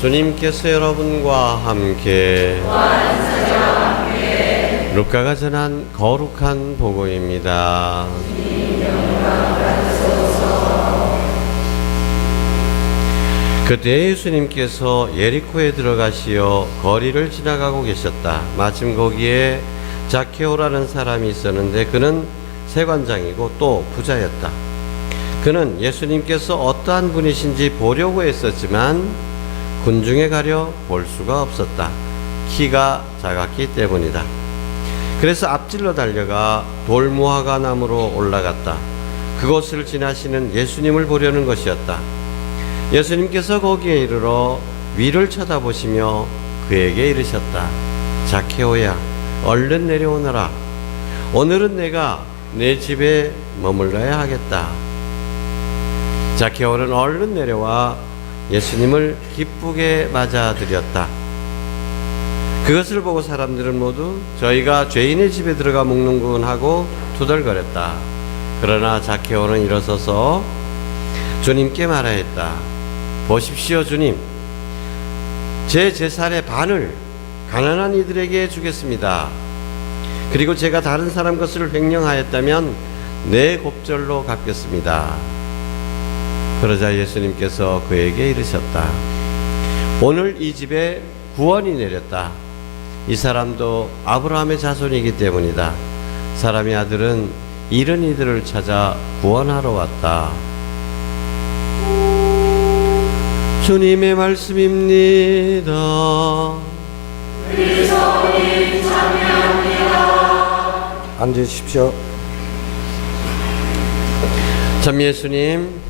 주님께서 여러분과 함께 루카가 전한 거룩한 복음입니다. 그때 예수님께서 예리코에 들어가시어 거리를 지나가고 계셨다. 마침 거기에 자케오라는 사람이 있었는데 그는 세관장이고 또 부자였다. 그는 예수님께서 어떠한 분이신지 보려고 했었지만 군중에 가려 볼 수가 없었다. 키가 작았기 때문이다. 그래서 앞질러 달려가 돌무화과 나무로 올라갔다. 그곳을 지나시는 예수님을 보려는 것이었다. 예수님께서 거기에 이르러 위를 쳐다보시며 그에게 이르셨다. 자케오야, 얼른 내려오너라. 오늘은 내가 내 집에 머물러야 하겠다. 자케오는 얼른 내려와 예수님을 기쁘게 맞아들였다. 그것을 보고 사람들은 모두 저희가 죄인의 집에 들어가 묵는군 하고 투덜거렸다. 그러나 자케오는 일어서서 주님께 말하였다. 보십시오, 주님. 제 재산의 반을 가난한 이들에게 주겠습니다. 그리고 제가 다른 사람 것을 횡령하였다면 내 곱절로 갚겠습니다. 그러자 예수님께서 그에게 이르셨다. 오늘 이 집에 구원이 내렸다. 이 사람도 아브라함의 자손이기 때문이다. 사람의 아들은 잃은 이들을 찾아 구원하러 왔다. 주님의 말씀입니다. 우리 소리 참여합니다. 앉으십시오. 참 예수님,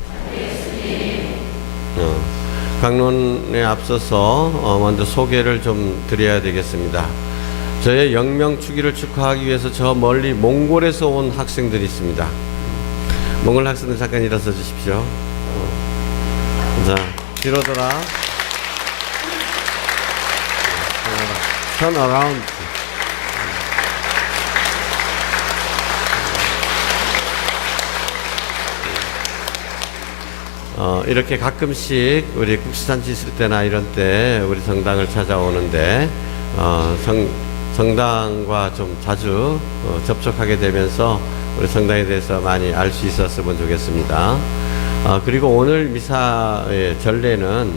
강론에 앞서서 먼저 소개를 좀 드려야 되겠습니다. 저의 영명축일을 축하하기 위해서 저 멀리 몽골에서 온 학생들이 있습니다. 몽골 학생들 잠깐 일어서 주십시오. 자, 뒤로 돌아. Turn around. 이렇게 가끔씩 우리 국수잔치 있을 때나 이런 때 우리 성당을 찾아오는데 성당과 좀 자주 접촉하게 되면서 우리 성당에 대해서 많이 알 수 있었으면 좋겠습니다. 그리고 오늘 미사의 전례는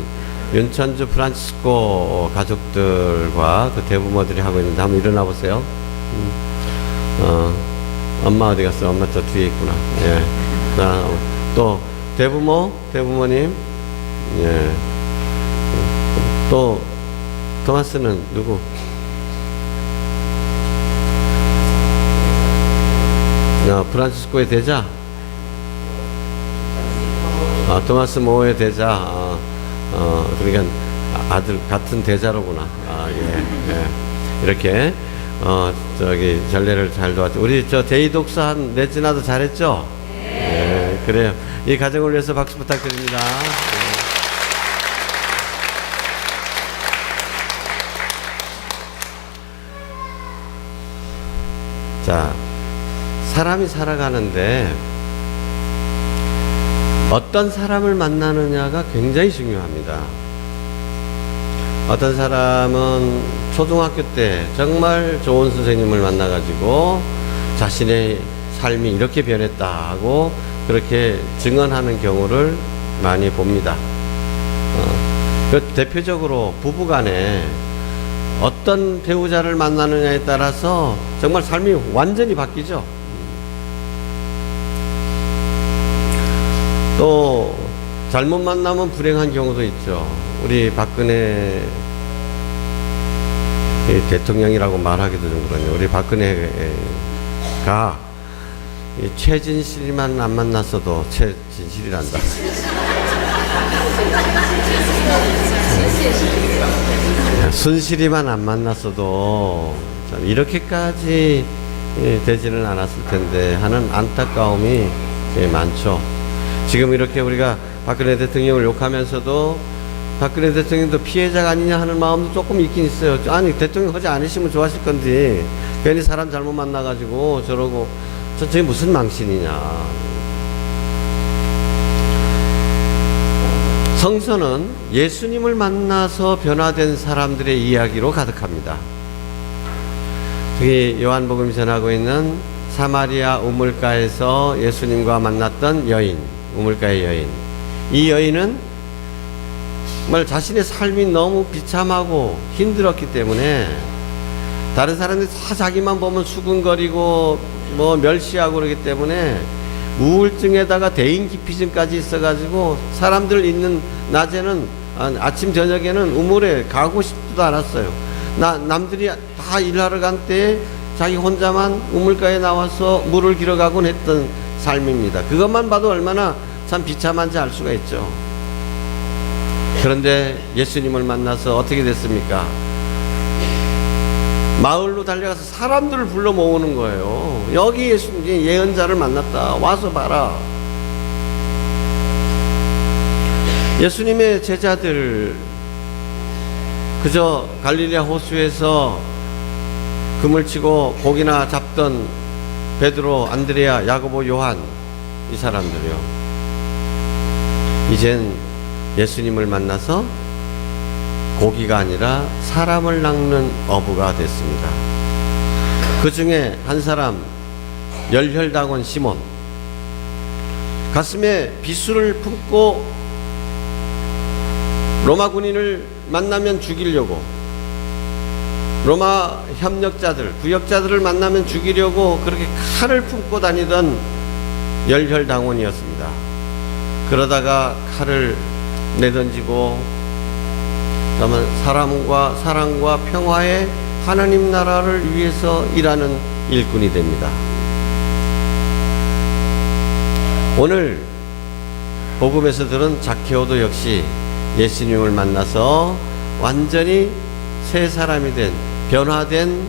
윤천주 프란치스코 가족들과 그 대부모들이 하고 있는데 한번 일어나 보세요. 엄마 어디 갔어요? 엄마 저 뒤에 있구나. 예. 또 대부모님, 예. 또 토마스는 누구? 프란치스코의 대자. 토마스 모의 대자. 그러니까 아들 같은 대자로구나. 예. 이렇게 저기 전례를 잘 도왔죠. 우리 저 대의 독서 한 넷째나도 잘했죠? 네. 예, 그래요. 이 가정을 위해서 박수 부탁드립니다. 자, 사람이 살아가는데 어떤 사람을 만나느냐가 굉장히 중요합니다. 어떤 사람은 초등학교 때 정말 좋은 선생님을 만나가지고 자신의 삶이 이렇게 변했다 하고 그렇게 증언하는 경우를 많이 봅니다. 대표적으로 부부간에 어떤 배우자를 만나느냐에 따라서 정말 삶이 완전히 바뀌죠. 또 잘못 만나면 불행한 경우도 있죠. 우리 박근혜 대통령이라고 말하기도 좀 그러네요. 우리 박근혜가 최진실만 안 만났어도 최진실이란다. 순실이만 안 만났어도 참 이렇게까지 되지는 않았을 텐데 하는 안타까움이 많죠. 지금 이렇게 우리가 박근혜 대통령을 욕하면서도 박근혜 대통령도 피해자가 아니냐 하는 마음도 조금 있긴 있어요. 아니, 대통령 하지 않으시면 좋아하실 건데 괜히 사람 잘못 만나가지고 저러고 저게 무슨 망신이냐. 성서는 예수님을 만나서 변화된 사람들의 이야기로 가득합니다. 저기 요한복음이 전하고 있는 사마리아 우물가에서 예수님과 만났던 여인, 우물가의 여인. 이 여인은 정말 자신의 삶이 너무 비참하고 힘들었기 때문에 다른 사람들이 다 자기만 보면 수군거리고 뭐 멸시하고 그러기 때문에 우울증에다가 대인기피증까지 있어가지고 사람들 있는 낮에는 아침 저녁에는 우물에 가고 싶지도 않았어요. 남들이 다 일하러 간 때에 자기 혼자만 우물가에 나와서 물을 길어가곤 했던 삶입니다. 그것만 봐도 얼마나 참 비참한지 알 수가 있죠. 그런데 예수님을 만나서 어떻게 됐습니까? 마을로 달려가서 사람들을 불러 모으는 거예요. 여기 예수님 예언자를 만났다. 와서 봐라. 예수님의 제자들 그저 갈릴리아 호수에서 그물 치고 고기나 잡던 베드로, 안드레아, 야고보, 요한 이 사람들이요. 이젠 예수님을 만나서 고기가 아니라 사람을 낚는 어부가 됐습니다. 그 중에 한 사람 열혈당원 시몬, 가슴에 비수를 품고 로마 군인을 만나면 죽이려고, 로마 협력자들, 부역자들을 만나면 죽이려고 그렇게 칼을 품고 다니던 열혈당원이었습니다. 그러다가 칼을 내던지고 그러면 사람과 사랑과 평화의 하나님 나라를 위해서 일하는 일꾼이 됩니다. 오늘 복음에서 들은 자케오도 역시 예수님을 만나서 완전히 새 사람이 된, 변화된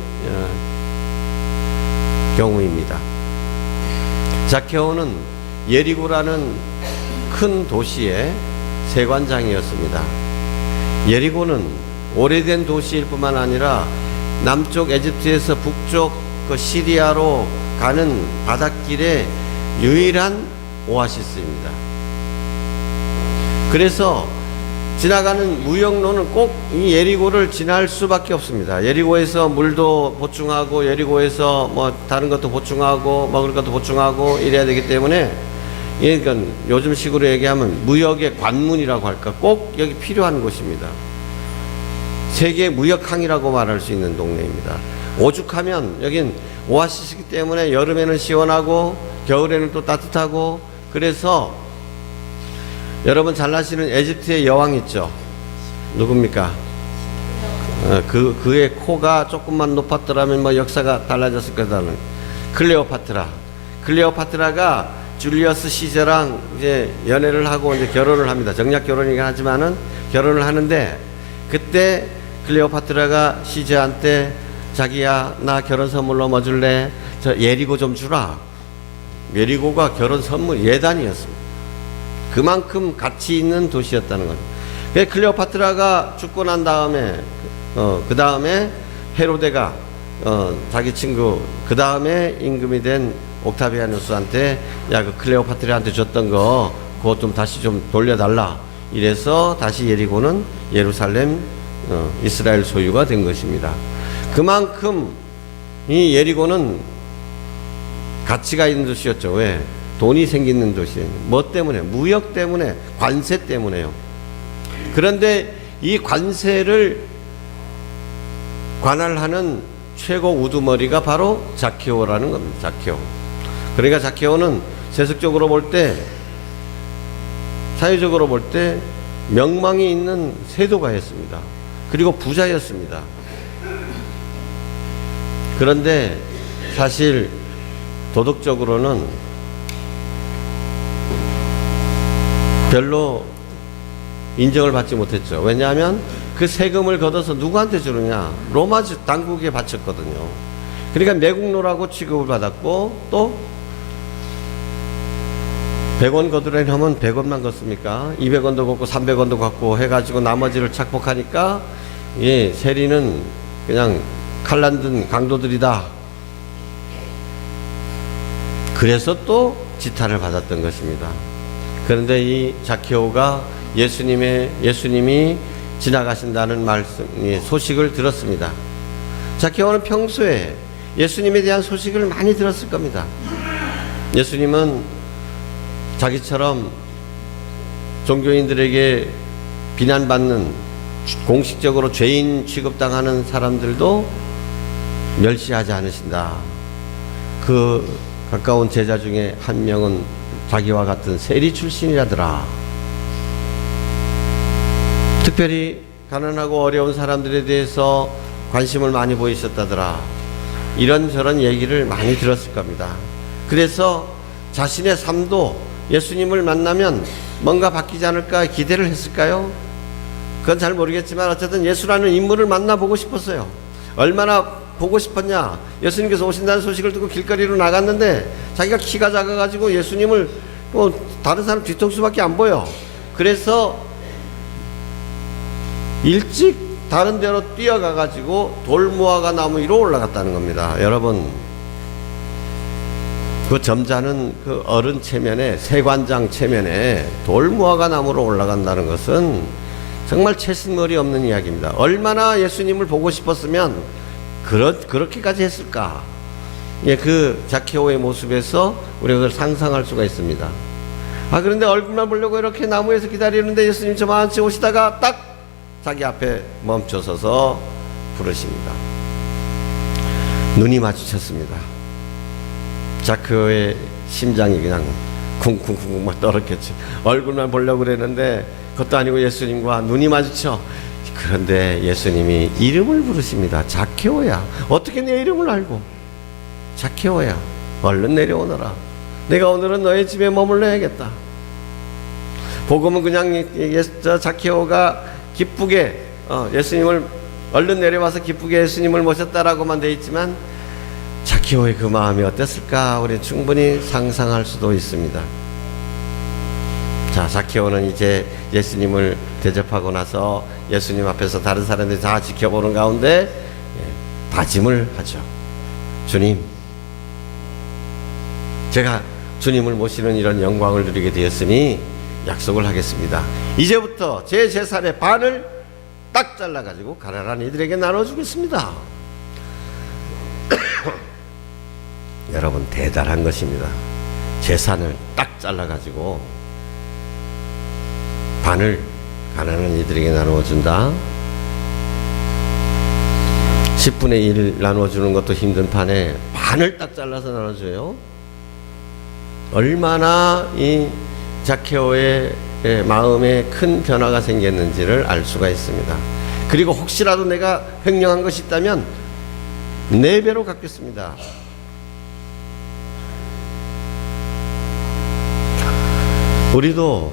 경우입니다. 자케오는 예리고라는 큰 도시의 세관장이었습니다. 예리고는 오래된 도시일 뿐만 아니라 남쪽 에집트에서 북쪽 그 시리아로 가는 바닷길의 유일한 오아시스입니다. 그래서 지나가는 무역로는 꼭 이 예리고를 지날 수밖에 없습니다. 예리고에서 물도 보충하고 예리고에서 뭐 다른 것도 보충하고 먹을 것도 보충하고 이래야 되기 때문에, 그러니까 요즘 식으로 얘기하면 무역의 관문이라고 할까, 꼭 여기 필요한 곳입니다. 세계 무역항이라고 말할 수 있는 동네입니다. 오죽하면 여긴 오아시스이기 때문에 여름에는 시원하고 겨울에는 또 따뜻하고, 그래서 여러분 잘 아시는 에집트의 여왕 있죠? 누굽니까? 그의 코가 조금만 높았더라면 뭐 역사가 달라졌을 거다는 클레오파트라가 줄리어스 시저랑 이제 연애를 하고 이제 결혼을 합니다. 정략 결혼이긴 하지만은 결혼을 하는데, 그때 클레오파트라가 시저한테 자기야 나 결혼 선물로 뭐 줄래? 저 예리고 좀 주라. 예리고가 결혼 선물 예단이었습니다. 그만큼 가치 있는 도시였다는 거죠. 클레오파트라가 죽고 난 다음에 그 다음에 헤로데가 자기 친구, 그 다음에 임금이 된 옥타비아누스한테 야, 그 클레오파트라한테 줬던 거 그거 좀 다시 좀 돌려달라. 이래서 다시 예리고는 예루살렘 이스라엘 소유가 된 것입니다. 그만큼 이 예리고는 가치가 있는 도시였죠. 왜? 돈이 생기는 도시예요. 뭐 때문에? 무역 때문에, 관세 때문에요. 그런데 이 관세를 관할하는 최고 우두머리가 바로 자케오라는 겁니다. 자케오. 그러니까 자케오는 세속적으로 볼 때, 사회적으로 볼 때 명망이 있는 세도가였습니다. 그리고 부자였습니다. 그런데 사실 도덕적으로는 별로 인정을 받지 못했죠. 왜냐하면 그 세금을 걷어서 누구한테 주느냐? 로마 당국에 바쳤거든요. 그러니까 매국노라고 취급을 받았고, 또 100원 걷으려니 하면 100원만 걷습니까? 200원도 걷고 300원도 걷고 해가지고 나머지를 착복하니까, 예, 세리는 그냥 칼난든 강도들이다. 그래서 또 지탄을 받았던 것입니다. 그런데 이 자케오가 예수님이 지나가신다는 소식을 들었습니다. 자케오는 평소에 예수님에 대한 소식을 많이 들었을 겁니다. 예수님은 자기처럼 종교인들에게 비난받는, 공식적으로 죄인 취급당하는 사람들도 멸시하지 않으신다. 그 가까운 제자 중에 한 명은 자기와 같은 세리 출신이라더라. 특별히 가난하고 어려운 사람들에 대해서 관심을 많이 보이셨다더라. 이런저런 얘기를 많이 들었을 겁니다. 그래서 자신의 삶도 예수님을 만나면 뭔가 바뀌지 않을까 기대를 했을까요? 그건 잘 모르겠지만 어쨌든 예수라는 인물을 만나보고 싶었어요. 얼마나 보고 싶었냐. 예수님께서 오신다는 소식을 듣고 길거리로 나갔는데 자기가 키가 작아가지고 예수님을 다른 사람 뒤통수밖에 안 보여. 그래서 일찍 다른 데로 뛰어가가지고 돌무화과 나무 위로 올라갔다는 겁니다. 여러분, 그 점잖은 그 어른 체면에, 세관장 체면에 돌무화과 나무로 올라간다는 것은 정말 채식머리 없는 이야기입니다. 얼마나 예수님을 보고 싶었으면 그렇게까지 했을까? 예, 그 자케오의 모습에서 우리가 그걸 상상할 수가 있습니다. 그런데 얼굴만 보려고 이렇게 나무에서 기다리는데 예수님 저만치 오시다가 딱 자기 앞에 멈춰서서 부르십니다. 눈이 마주쳤습니다. 자케오의 심장이 그냥 쿵쿵쿵 막 떨었겠지. 얼굴만 보려고 그랬는데 그것도 아니고 예수님과 눈이 마주쳐. 그런데 예수님이 이름을 부르십니다. 자케오야. 어떻게 내 이름을 알고? 자케오야, 얼른 내려오너라. 내가 오늘은 너의 집에 머물러야겠다. 복음은 그냥 자케오가 기쁘게 예수님을 얼른 내려와서 기쁘게 예수님을 모셨다라고만 돼 있지만 자케오의 그 마음이 어땠을까 우리는 충분히 상상할 수도 있습니다. 자, 자케오는 이제 예수님을 대접하고 나서 예수님 앞에서 다른 사람들이 다 지켜보는 가운데 다짐을 하죠. 주님, 제가 주님을 모시는 이런 영광을 누리게 되었으니 약속을 하겠습니다. 이제부터 제 재산의 반을 딱 잘라가지고 가난한 이들에게 나눠주겠습니다. 여러분, 대단한 것입니다. 재산을 딱 잘라가지고 반을 가난한 이들에게 나누어준다. 10분의 1 나누어주는 것도 힘든 판에 반을 딱 잘라서 나눠줘요. 얼마나 이 자케오의 마음에 큰 변화가 생겼는지를 알 수가 있습니다. 그리고 혹시라도 내가 횡령한 것이 있다면 4배로 갚겠습니다. 우리도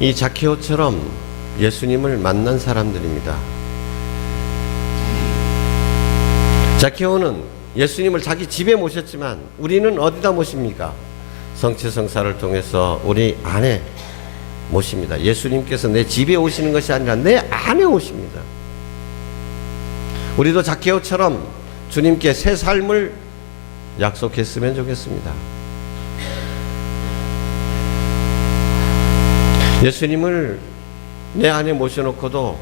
이 자케오처럼 예수님을 만난 사람들입니다. 자케오는 예수님을 자기 집에 모셨지만 우리는 어디다 모십니까? 성취성사를 통해서 우리 안에 모십니다. 예수님께서 내 집에 오시는 것이 아니라 내 안에 오십니다. 우리도 자케오처럼 주님께 새 삶을 약속했으면 좋겠습니다. 예수님을 내 안에 모셔놓고도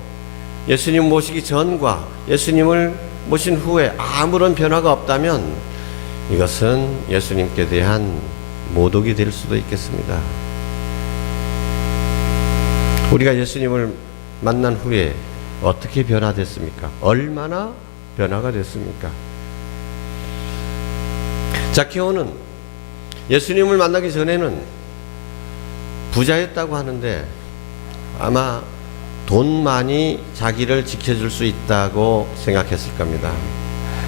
예수님 모시기 전과 예수님을 모신 후에 아무런 변화가 없다면 이것은 예수님께 대한 모독이 될 수도 있겠습니다. 우리가 예수님을 만난 후에 어떻게 변화됐습니까? 얼마나 변화가 됐습니까? 자케오는 예수님을 만나기 전에는 부자였다고 하는데 아마 돈만이 자기를 지켜줄 수 있다고 생각했을 겁니다.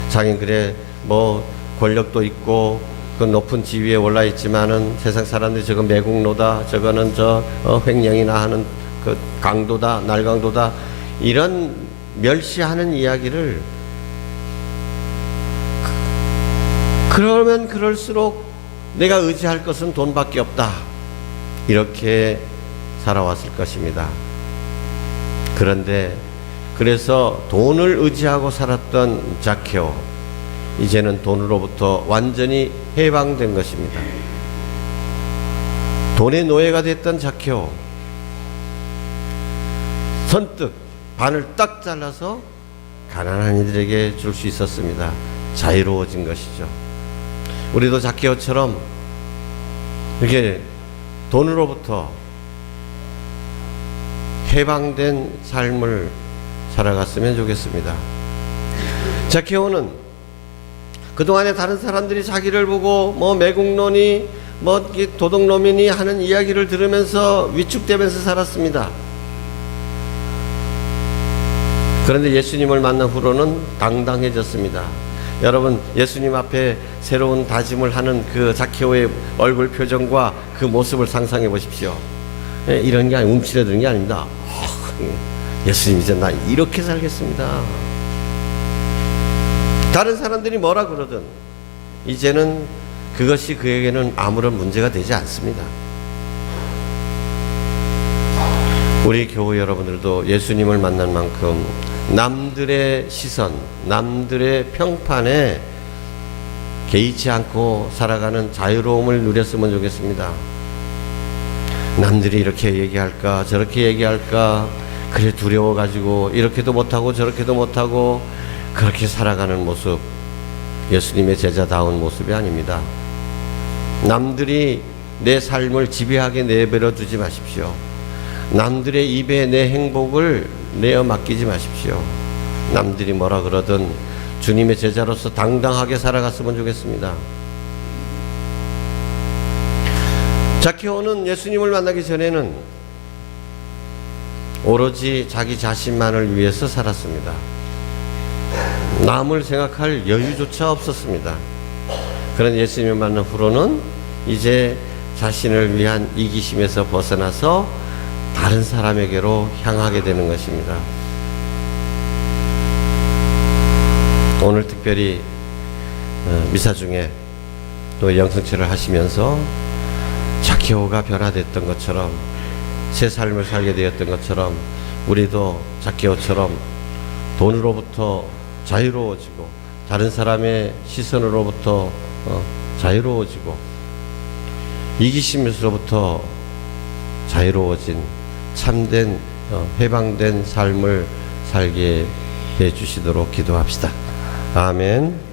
자기는 그래 뭐 권력도 있고 그 높은 지위에 올라 있지만은 세상 사람들이 저거 매국노다, 저거는 횡령이나 하는 그 강도다, 날강도다, 이런 멸시하는 이야기를 그러면 그럴수록 내가 의지할 것은 돈밖에 없다, 이렇게 살아왔을 것입니다. 그런데 그래서 돈을 의지하고 살았던 자케오, 이제는 돈으로부터 완전히 해방된 것입니다. 돈의 노예가 됐던 자케오, 선뜻 반을 딱 잘라서 가난한 이들에게 줄 수 있었습니다. 자유로워진 것이죠. 우리도 zakkeo처럼 이렇게 돈으로부터 해방된 삶을 살아갔으면 좋겠습니다. zakkeo는 그동안에 다른 사람들이 자기를 보고 뭐 매국노니 뭐 도둑놈이니 하는 이야기를 들으면서 위축되면서 살았습니다. 그런데 예수님을 만난 후로는 당당해졌습니다. 여러분, 예수님 앞에 새로운 다짐을 하는 그 zakkeo의 얼굴 표정과 그 모습을 상상해 보십시오. 이런 게 아니고 움츠러드는 게 아닙니다. 예수님, 이제 나 이렇게 살겠습니다. 다른 사람들이 뭐라 그러든 이제는 그것이 그에게는 아무런 문제가 되지 않습니다. 우리 교우 여러분들도 예수님을 만난 만큼 남들의 시선, 남들의 평판에 개의치 않고 살아가는 자유로움을 누렸으면 좋겠습니다. 남들이 이렇게 얘기할까 저렇게 얘기할까 그래 두려워가지고 이렇게도 못하고 저렇게도 못하고 그렇게 살아가는 모습, 예수님의 제자다운 모습이 아닙니다. 남들이 내 삶을 지배하게 내버려 두지 마십시오. 남들의 입에 내 행복을 내어 맡기지 마십시오. 남들이 뭐라 그러든 주님의 제자로서 당당하게 살아갔으면 좋겠습니다. zakkeo는 예수님을 만나기 전에는 오로지 자기 자신만을 위해서 살았습니다. 남을 생각할 여유조차 없었습니다. 그런 예수님을 만난 후로는 이제 자신을 위한 이기심에서 벗어나서 다른 사람에게로 향하게 되는 것입니다. 오늘 특별히 미사 중에 또 영성체를 하시면서 zakkeo가 변화됐던 것처럼 새 삶을 살게 되었던 것처럼 우리도 zakkeo처럼 돈으로부터 자유로워지고 다른 사람의 시선으로부터 자유로워지고 이기심에서부터 자유로워진 참된 해방된 삶을 살게 해 주시도록 기도합시다. 아멘.